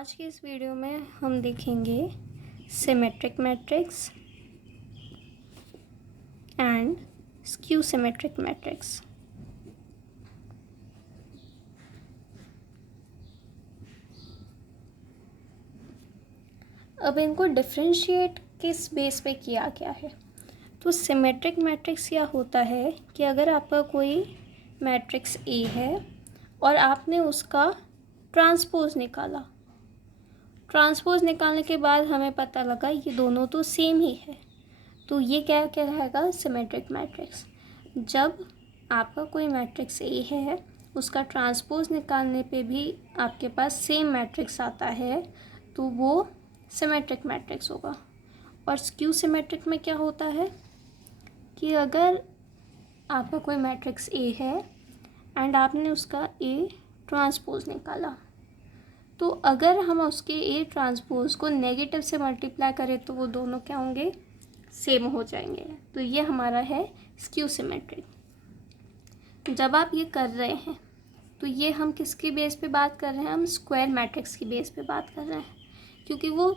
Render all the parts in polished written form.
आज की इस वीडियो में हम देखेंगे symmetric matrix and skew symmetric matrix. अब इनको डिफरेंशिएट किस बेस पे किया गया है? तो सिमेट्रिक मैट्रिक्स क्या होता है कि अगर आपका कोई मैट्रिक्स ए है और आपने उसका ट्रांसपोज निकाला, ट्रांसपोज निकालने के बाद हमें पता लगा ये दोनों तो सेम ही है, तो ये क्या कहलाएगा? Symmetric matrix. जब आपका कोई मैट्रिक्स ए है, उसका ट्रांसपोज निकालने पे भी आपके पास सेम मैट्रिक्स आता है, तो वो सिमेट्रिक मैट्रिक्स होगा। और स्क्यू सिमेट्रिक में क्या होता है कि अगर आपका कोई मैट्रिक्स ए है एंड आपने उसका ए ट्रांसपोज निकाला, तो अगर हम उसके ए ट्रांसपोज को नेगेटिव से मल्टीप्लाई करें तो वो दोनों क्या होंगे? सेम हो जाएंगे। तो ये हमारा है स्क्यू सिमेट्रिक। जब आप ये कर रहे हैं तो ये हम किसके बेस पे बात कर रहे हैं? हम स्क्वायर मैट्रिक्स की बेस पे बात कर रहे हैं, क्योंकि वो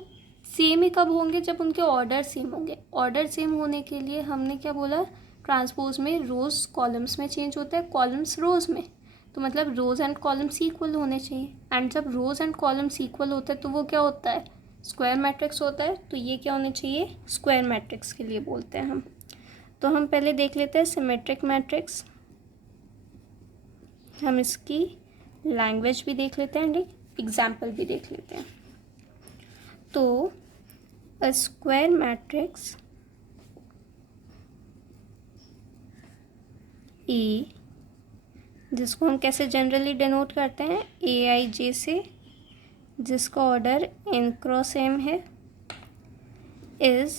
सेम ही कब होंगे? जब उनके ऑर्डर सेम होंगे। ऑर्डर सेम होने के लिए हमने क्या बोला? ट्रांसपोज में रोज़ कॉलम्स में चेंज होता है, कॉलम्स रोज़ में, तो मतलब रोज़ एंड कॉलम्स इक्वल होने चाहिए। एंड जब रोज़ एंड कॉलम्स इक्वल होता है तो वो क्या होता है? स्क्वायर मैट्रिक्स होता है। तो ये क्या होने चाहिए? स्क्वायर मैट्रिक्स के लिए बोलते हैं हम। तो हम पहले देख लेते हैं सिमेट्रिक मैट्रिक्स। हम इसकी लैंग्वेज भी देख लेते हैं एंड एक एग्जाम्पल भी देख लेते हैं। तो अ स्क्वायर मैट्रिक्स ए, जिसको हम कैसे जनरली डिनोट करते हैं? ए आई जे से, जिसका ऑर्डर n क्रॉस m है, is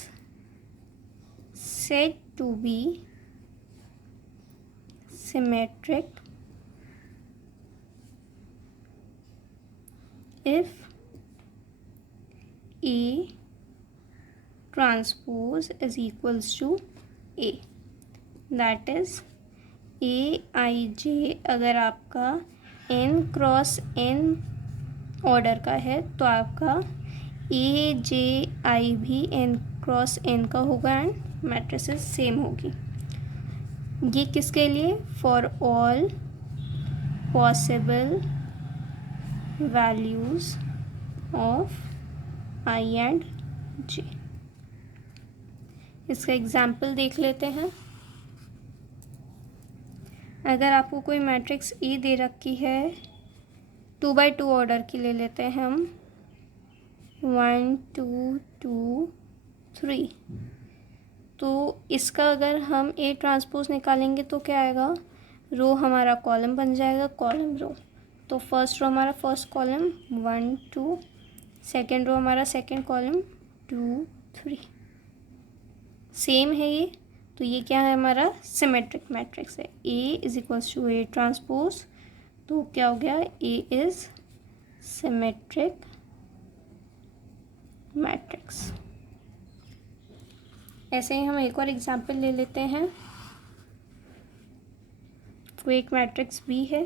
said to be symmetric if A transpose is equals to A, that is Aij अगर आपका n क्रॉस n ऑर्डर का है तो आपका Aj भी n क्रॉस n का होगा एंड मैट्रिसेस सेम होगी। ये किसके लिए? For all possible values of i and j। इसका एग्जाम्पल देख लेते हैं। अगर आपको कोई मैट्रिक्स E दे रखी है 2x2 ऑर्डर की, ले लेते हैं हम 1 2 2 3, तो इसका अगर हम ए ट्रांसपोज निकालेंगे तो क्या आएगा? रो हमारा कॉलम बन जाएगा, कॉलम रो। तो फर्स्ट रो हमारा फर्स्ट कॉलम 1 2, सेकेंड रो हमारा सेकेंड कॉलम 2 3, सेम है ये। तो ये क्या है? हमारा सिमेट्रिक मैट्रिक्स है। A is equals to A transpose, तो क्या हो गया? A is symmetric matrix. ऐसे ही हम एक और एग्जाम्पल ले लेते हैं। कोई एक मैट्रिक्स बी है,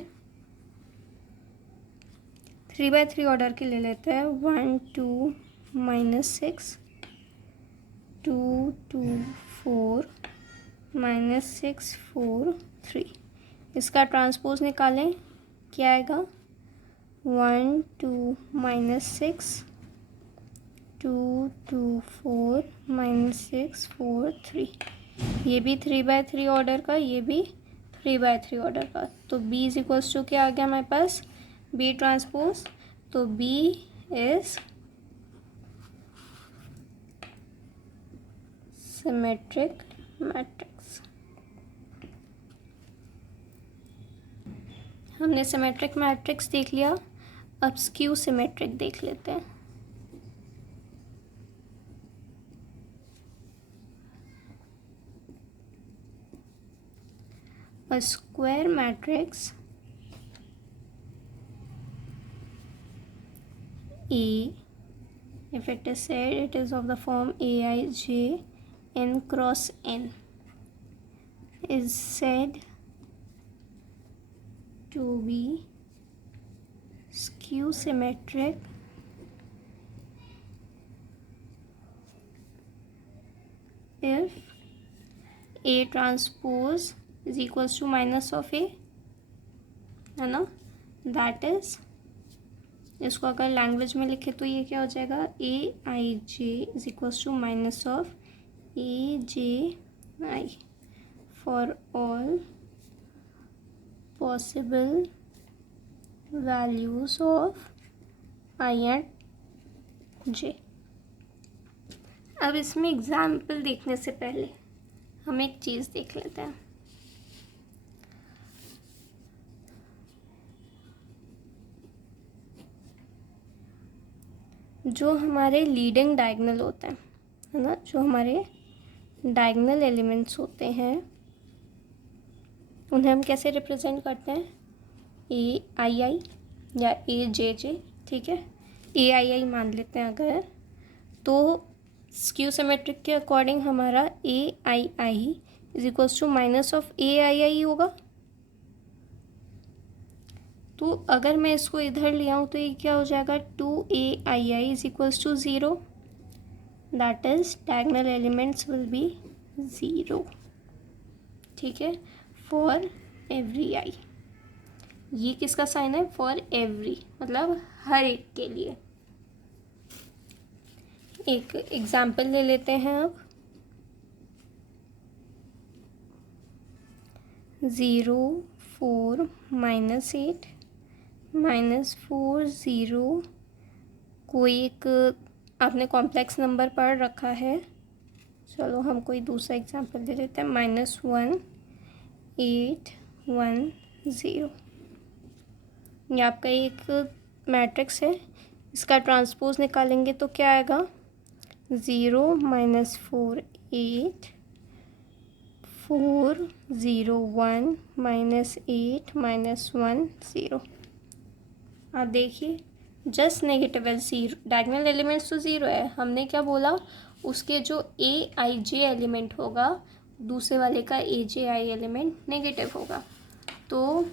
3x3 ऑर्डर की ले लेते हैं 1 2 -6 2 2 4 -6 4 3। इसका ट्रांसपोज निकालें, क्या आएगा? 1 2 -6 2 2 4 -6 4 3। ये भी 3x3 ऑर्डर का, ये भी 3x3 ऑर्डर का। तो b इज इक्वल्स टू क्या आ गया हमारे पास? b transpose. तो b इज सिमेट्रिक मैट्रिक्स। हमने सिमेट्रिक मैट्रिक्स देख लिया, अब स्क्यू सिमेट्रिक देख लेते हैं। A square matrix A, if it is said it is of the form Aij n cross n, is said to be skew symmetric if A transpose is equals to minus of A, है ना, that is, इसको अगर language में लिखे तो ये क्या हो जाएगा, A I J is equals to minus of A J I for all possible values of I and J. अब इसमें एग्जाम्पल देखने से पहले हम एक चीज़ देख लेते हैं। जो हमारे लीडिंग डायगोनल होते हैं, है ना, जो हमारे डायगोनल एलिमेंट्स होते हैं उन्हें हम कैसे रिप्रेजेंट करते हैं, ए आई आई या ए जे जे, ठीक है, ए आई आई मान लेते हैं अगर, तो स्क्यू सिमेट्रिक के अकॉर्डिंग हमारा A I I is equals to minus of A I I होगा। तो अगर मैं इसको इधर ले आऊँ तो ये क्या हो जाएगा, two A I I is equals to zero, that is diagonal elements will be zero, ठीक है, फॉर एवरी आई। ये किसका साइन है, फॉर एवरी, मतलब हर एक के लिए। एक एग्जाम्पल ले लेते हैं अब, 0 4 -8 -4 0, कोई एक आपने कॉम्प्लेक्स नंबर पढ़ रखा है, चलो हम कोई दूसरा एग्जांपल दे लेते हैं, -1 8 1 0। ये आपका एक मैट्रिक्स है, इसका ट्रांसपोज निकालेंगे तो क्या आएगा, 0 -4 8 4 0 1 -8 -1 0। आप देखिए जस्ट नेगेटिव है, ज़ीरो, डायगोनल एलिमेंट्स तो ज़ीरो है, हमने क्या बोला, उसके जो ए आई जे एलिमेंट होगा दूसरे वाले का ए जे आई एलिमेंट नेगेटिव होगा। तो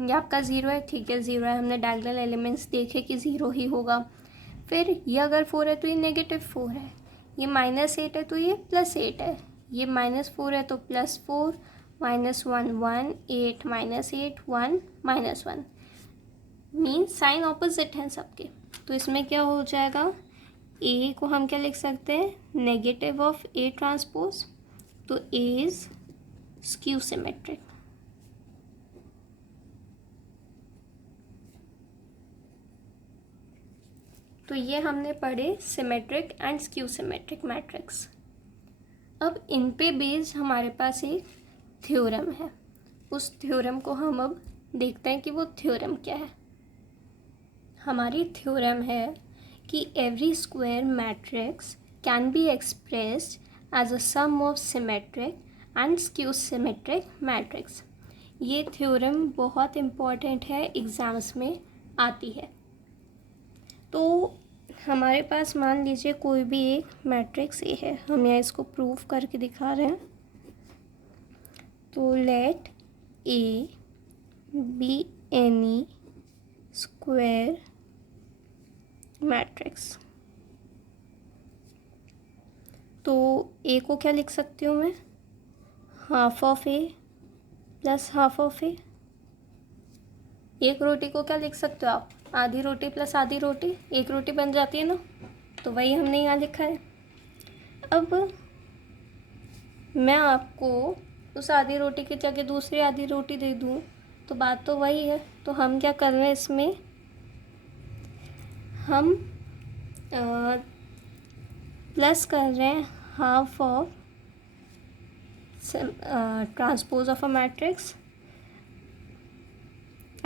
ये आपका ज़ीरो है, ठीक है, ज़ीरो है, हमने डायगोनल एलिमेंट्स देखे कि ज़ीरो ही होगा। फिर ये अगर 4 है तो ये -4 है, ये -8 है तो ये +8 है, ये -4 है तो +4, -1 1 8 -8 1 -1, मीन्स साइन ऑपोजिट हैं सबके। तो इसमें क्या हो जाएगा, ए को हम क्या लिख सकते हैं, नेगेटिव ऑफ ए ट्रांसपोज, तो ए इज स्क्यू सिमेट्रिक। तो ये हमने पढ़े symmetric and skew symmetric matrix. अब इन पे बेस्ड हमारे पास एक थ्योरम है, उस थ्योरम को हम अब देखते हैं कि वो थ्योरम क्या है। हमारी थ्योरम है कि every square matrix can be expressed as a sum of symmetric and skew symmetric matrix. ये थ्योरम बहुत इम्पॉर्टेंट है, एग्ज़ाम्स में आती है। तो हमारे पास मान लीजिए कोई भी एक मैट्रिक्स ए है, हम यहाँ इसको प्रूव करके दिखा रहे हैं। तो let A B any square matrix. तो ए को क्या लिख सकती हूँ मैं, half of A plus half of A. एक रोटी को क्या लिख सकते हो आप, आधी रोटी प्लस आधी रोटी, एक रोटी बन जाती है ना, तो वही हमने यहाँ लिखा है। अब मैं आपको उस आधी रोटी की जगह दूसरी आधी रोटी दे दूँ तो बात तो वही है। तो हम क्या कर रहे हैं, इसमें हम प्लस कर रहे हैं half of transpose of a matrix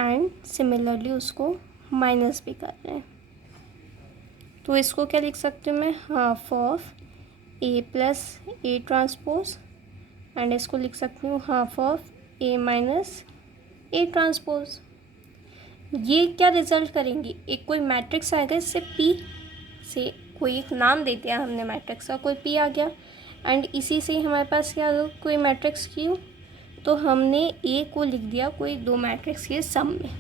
and similarly उसको माइनस भी कर रहे हैं। तो इसको क्या लिख सकती हूँ मैं, half of A plus A transpose, and इसको लिख सकती हूँ half of A minus A transpose. ये क्या रिजल्ट करेंगी, एक कोई मैट्रिक्स आएगा, इससे पी से कोई एक नाम दे दिया हमने मैट्रिक्स का, कोई पी आ गया, एंड इसी से हमारे पास क्या आ, कोई मैट्रिक्स क्यू, तो हमने ए को लिख दिया कोई दो मैट्रिक्स के सम में।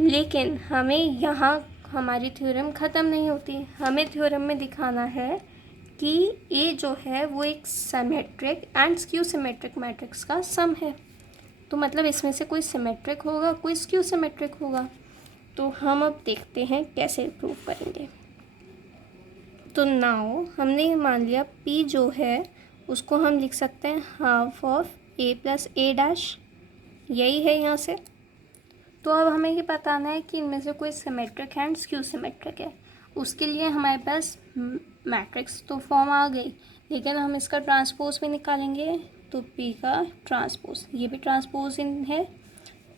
लेकिन हमें यहाँ हमारी थ्योरम ख़त्म नहीं होती, हमें थ्योरम में दिखाना है कि ए जो है वो एक symmetric and skew symmetric matrix का सम है। तो मतलब इसमें से कोई सिमेट्रिक होगा, कोई स्क्यू सिमेट्रिक होगा। तो हम अब देखते हैं कैसे प्रूव करेंगे। तो नाउ हमने मान लिया P जो है उसको हम लिख सकते हैं half of A plus A dash, यही है यहाँ से। तो अब हमें ये बताना है कि इनमें से कोई सिमेट्रिक है एंड स्क्यू सिमेट्रिक है। उसके लिए हमारे पास मैट्रिक्स तो फॉर्म आ गई, लेकिन हम इसका ट्रांसपोज भी निकालेंगे। तो P का ट्रांसपोज, ये भी ट्रांसपोज इन है,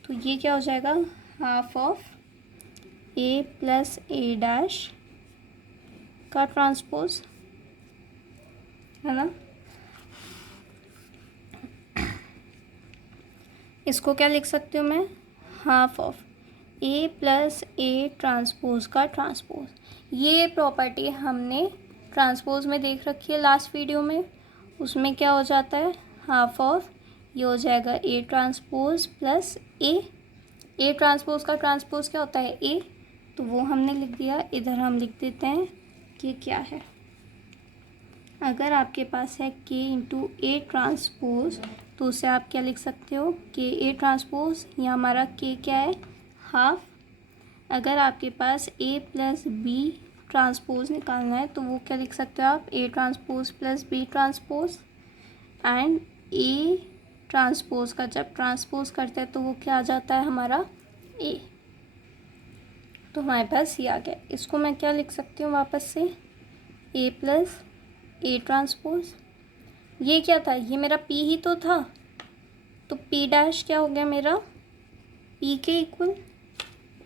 तो ये क्या हो जाएगा half of A plus A dash का ट्रांसपोज, है ना। इसको क्या लिख सकती हूँ मैं, half of A plus A transpose का ट्रांसपोज। ये प्रॉपर्टी हमने ट्रांसपोज में देख रखी है लास्ट वीडियो में। उसमें क्या हो जाता है हाफ ऑफ, ये हो जाएगा A transpose plus A transpose का ट्रांसपोज क्या होता है A, तो वो हमने लिख दिया। इधर हम लिख देते हैं कि क्या है। अगर आपके पास है K इंटू A ट्रांसपोज, तो उसे आप क्या लिख सकते हो K A ट्रांसपोज, या हमारा K क्या है हाफ। अगर आपके पास A प्लस B ट्रांसपोज निकालना है तो वो क्या लिख सकते हो आप A transpose plus B transpose. And A transpose का जब ट्रांसपोज करते हैं तो वो क्या आ जाता है हमारा A। तो हमारे पास ये आ गया। इसको मैं क्या लिख सकती हूँ वापस से A प्लस A ट्रांसपोज। ये क्या था, ये मेरा P ही तो था, तो P डैश क्या हो गया मेरा P के इक्वल।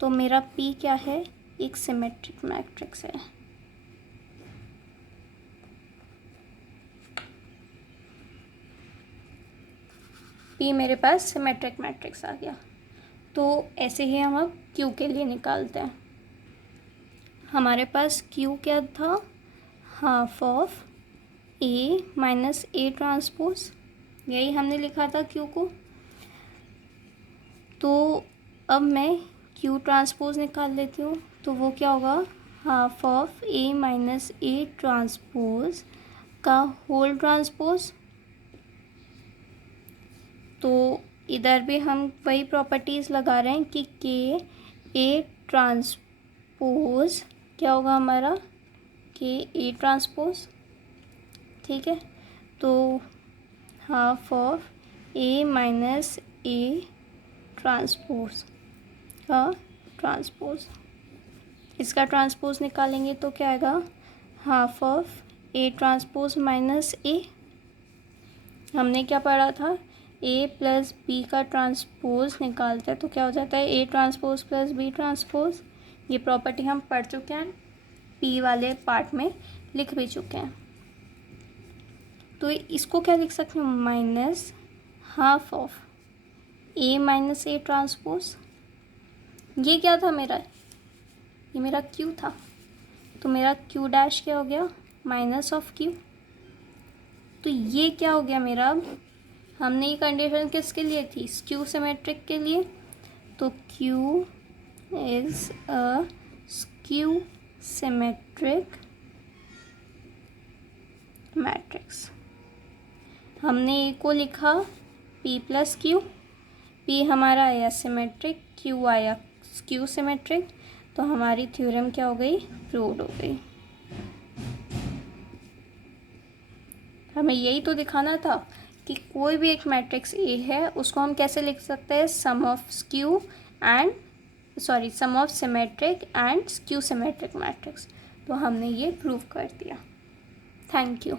तो मेरा P क्या है, एक सिमेट्रिक मैट्रिक्स है। P मेरे पास सिमेट्रिक मैट्रिक्स आ गया। तो ऐसे ही हम अब Q के लिए निकालते हैं। हमारे पास Q क्या था, half of A minus A transpose, यही हमने लिखा था Q को। तो अब मैं Q ट्रांसपोज निकाल लेती हूँ, तो वो क्या होगा half of A minus A transpose का होल ट्रांसपोज। तो इधर भी हम वही प्रॉपर्टीज़ लगा रहे हैं कि K A ट्रांसपोज क्या होगा हमारा K A ट्रांसपोज, ठीक है। तो half of A minus A transpose का ट्रांसपोज, इसका ट्रांसपोज निकालेंगे तो क्या आएगा half of A transpose minus A। हमने क्या पढ़ा था A प्लस B का ट्रांसपोज निकालते हैं तो क्या हो जाता है A transpose plus B transpose. ये प्रॉपर्टी हम पढ़ चुके हैं, P वाले पार्ट में लिख भी चुके हैं। तो इसको क्या लिख सकते हैं minus half of A minus A transpose. ये क्या था मेरा, ये मेरा Q था, तो मेरा Q डैश क्या हो गया माइनस ऑफ Q। तो ये क्या हो गया मेरा, अब हमने ये कंडीशन किसके लिए थी, स्क्यू सिमेट्रिक के लिए। तो Q is a skew symmetric matrix. हमने ए को लिखा P प्लस Q, P हमारा आया सिमेट्रिक, Q आया स्क्यू सिमेट्रिक। तो हमारी थ्योरम क्या हो गई, प्रूव्ड हो गई। हमें यही तो दिखाना था कि कोई भी एक मैट्रिक्स ए है उसको हम कैसे लिख सकते हैं, sum of symmetric and skew symmetric matrix. तो हमने ये प्रूव कर दिया। Thank you.